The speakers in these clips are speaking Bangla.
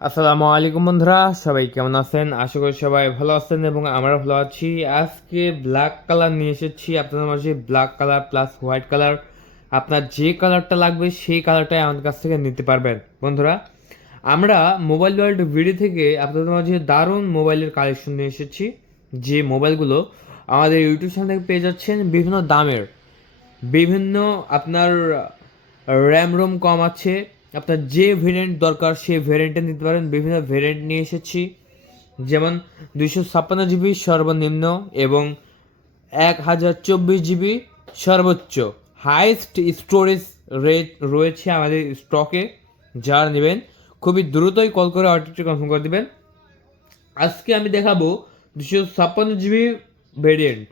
আসসালামু আলাইকুম বন্ধুরা, সবাই কেমন আছেন? আশা করি সবাই ভালো আছেন এবং আমরা ভালো আছি। আজকে ব্ল্যাক কালার নিয়ে এসেছি আপনাদের মাঝে। Black colour plus white colour, আপনার যে কালারটা লাগবে সেই কালারটাই আমাদের কাছ থেকে নিতে পারবেন। বন্ধুরা, আমরা মোবাইল ওয়ার্ল্ড ভিডিও থেকে আপনাদের মাঝে দারুণ মোবাইলের কালেকশন নিয়ে এসেছি। যে মোবাইলগুলো আমাদের ইউটিউব চ্যানেল থেকে পেয়ে যাচ্ছেন বিভিন্ন দামের, বিভিন্ন আপনার র্যাম রোম কম আছে, আপনার যে ভেরিয়েন্ট দরকার সেই ভেরিয়েন্টে নিতে পারেন। বিভিন্ন ভেরিয়েন্ট নিয়ে এসেছি, যেমন 256 জিবি সর্বনিম্ন এবং 1024 জিবি সর্বোচ্চ। হাইস্ট স্টোরেজ রেট রয়েছে আমাদের স্টকে। যারা নেবেন খুবই দ্রুতই কল করে অর্ডারটি কনফার্ম করে দেবেন। আজকে আমি দেখাবো 256 জিবি ভেরিয়েন্ট।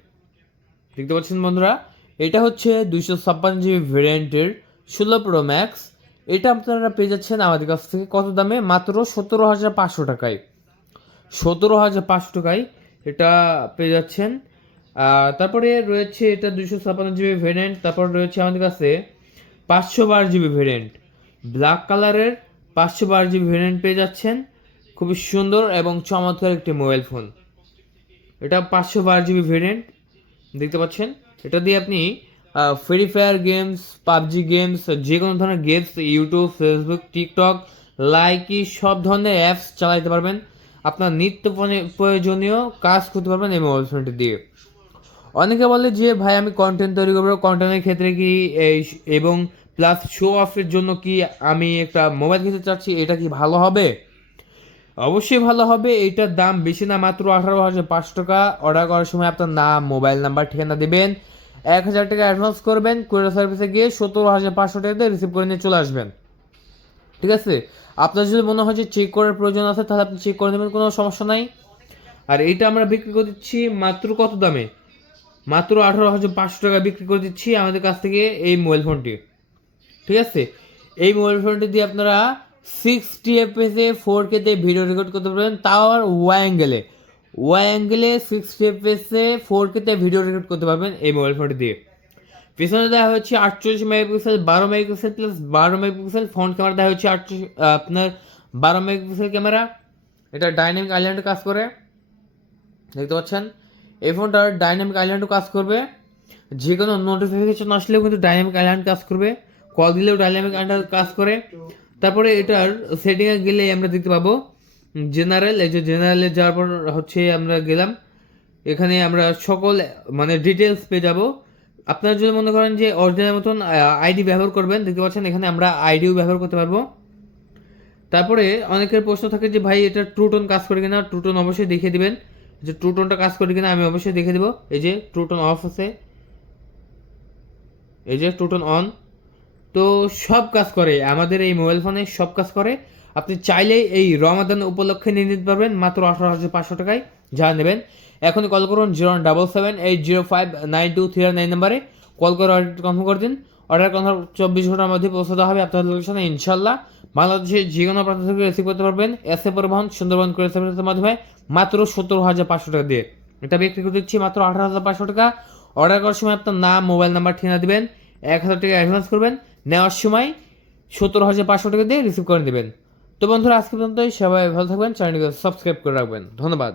দেখতে পাচ্ছেন বন্ধুরা, এটা হচ্ছে 256 জিবি ভেরিয়েন্টের 16 প্রো ম্যাক্স। এটা আপনারা পেয়ে যাচ্ছেন আমাদের কাছ থেকে কত দামে? মাত্র 17,500 টাকায়। 17,500 টাকায় এটা পেয়ে যাচ্ছেন। তারপরে রয়েছে এটা 256 জিবি ভেরিয়েন্ট। তারপর রয়েছে আমাদের কাছে 512 জিবি ভেরিয়েন্ট, ব্ল্যাক কালারের 512 জিবি ভেরিয়েন্ট পেয়ে যাচ্ছেন। খুবই সুন্দর এবং চমৎকার একটি মোবাইল ফোন। এটা 512 জিবি ভেরিয়েন্ট, দেখতে পাচ্ছেন। এটা দিয়ে আপনি free fire games, PUBG games, যে কোনো ধরনের games, YouTube, Facebook, TikTok, Likee সব ধরনের অ্যাপস চালাতে পারবেন। আপনার নিত্য প্রয়োজনীয় কাজ করতে পারবেন এই মোবাইল ফোনটি দিয়ে। অনেকে বলে যে ভাই আমি কন্টেন্ট তৈরি করবো, কন্টেন্টের ক্ষেত্রে কি এই এবং প্লাস শো অফের জন্য কি আমি একটা মোবাইল কিনতে চাচ্ছি, এটা কি ভালো হবে? অবশ্যই ভালো হবে। এইটার দাম বেশি না, মাত্র 18,500 টাকা। অর্ডার করার সময় আপনার নাম, মোবাইল নাম্বার, ঠিকানা দেবেন। 1,000 টাকা অ্যাডভান্স করবেন, কুরিয়ার সার্ভিসে গিয়ে 17,500 টাকাতে রিসিভ করে নিয়ে চলে আসবেন। ঠিক আছে? আপনার যদি মনে হয় যে চেক করার প্রয়োজন আছে তাহলে আপনি চেক করে নেবেন, কোনো সমস্যা নাই। আর এইটা আমরা বিক্রি করে দিচ্ছি মাত্র কত দামে? মাত্র 18,500 টাকা বিক্রি করে দিচ্ছি আমাদের কাছ থেকে এই মোবাইল ফোনটি। ঠিক আছে? এই মোবাইল ফোনটি দিয়ে আপনারা 60 FPS 4K ভিডিও রেকর্ড করতে পারবেন, তাও আর ওয়াই অ্যাঙ্গেলে 60 FPS 4K ভিডিও রেকর্ড করতে পারবেন এই মোবাইল ফোনটি দিয়ে। পিছনে দেওয়া হচ্ছে 48 megapixel, 12 megapixel plus 12 megapixel front camera দেওয়া হচ্ছে 48 আপনার 12 মেগাপিক্সেল ক্যামেরা। এটা ডাইনামিক আইল্যান্ডে কাজ করে, দেখতে পাচ্ছেন। এই ফোনটার ডাইনামিক আইল্যান্ডও কাজ করবে, যে কোনো নোটিফিকেশন আসলেও কিন্তু ডাইনামিক আইল্যান্ড কাজ করবে, কল দিলেও ডাইনামিক আইল্যান্ড কাজ করে। তারপরে এটার সেটিংয়ে গেলে আমরা দেখতে পাবো জেনারেল। এই যে জেনারেলে যাওয়ার পর হচ্ছে আমরা গেলাম, এখানে আমরা সকল মানে ডিটেলস পেয়ে যাব। আপনারা যদি মনে করেন যে অরিজিনাল মতন আইডি ব্যবহার করবেন, দেখতে পাচ্ছেন এখানে আমরা আইডিও ব্যবহার করতে পারবো। তারপরে অনেকের প্রশ্ন থাকে যে ভাই এটা ট্রুটোন কাজ করে কিনা। ট্রুটোন অবশ্যই দেখিয়ে দিবেন যে ট্রুটোনটা কাজ করে কিনা, আমি অবশ্যই দেখে দেবো। এই যে ট্রুটোন অফ আছে, এই যে ট্রুটোন অন। তো সব কাজ করে আমাদের এই মোবাইল ফোনে, সব কাজ করে। আপনি চাইলেই এই রমাদান উপলক্ষে নিয়ে নিতে পারবেন মাত্র 18,500 টাকায়। যা নেবেন এখনই কল করুন 01778059239 নাম্বারে কল করে অর্ডার কনফার্ম করে দিন। অর্ডার কনফার্ম 24 ঘন্টার মধ্যে পৌঁছে দেওয়া হবে আপনার লোকেশনে ইনশাল্লাহ। বাংলাদেশের যে কোনো প্রান্ত থেকে রিসিভ করতে পারবেন এসএ পরিবহন, সুন্দরবন কুরিয়ার সার্ভিসের মাধ্যমে মাত্র 17,500 টাকা দিয়ে। এটা বিক্রি করে দিচ্ছি মাত্র 18,500 টাকা। অর্ডার করার সময় আপনার নাম, মোবাইল নাম্বার, ঠিকানা দেবেন, 1,000 টাকা অ্যাডভান্স করবেন, নেওয়ার সময় 17,500 টাকা দিয়ে রিসিভ করে নেবেন। তো বন্ধুরা, আজকে পর্যন্তই। সবাই ভালো থাকবেন, চ্যানেলটিকে সাবস্ক্রাইব করে রাখবেন। ধন্যবাদ।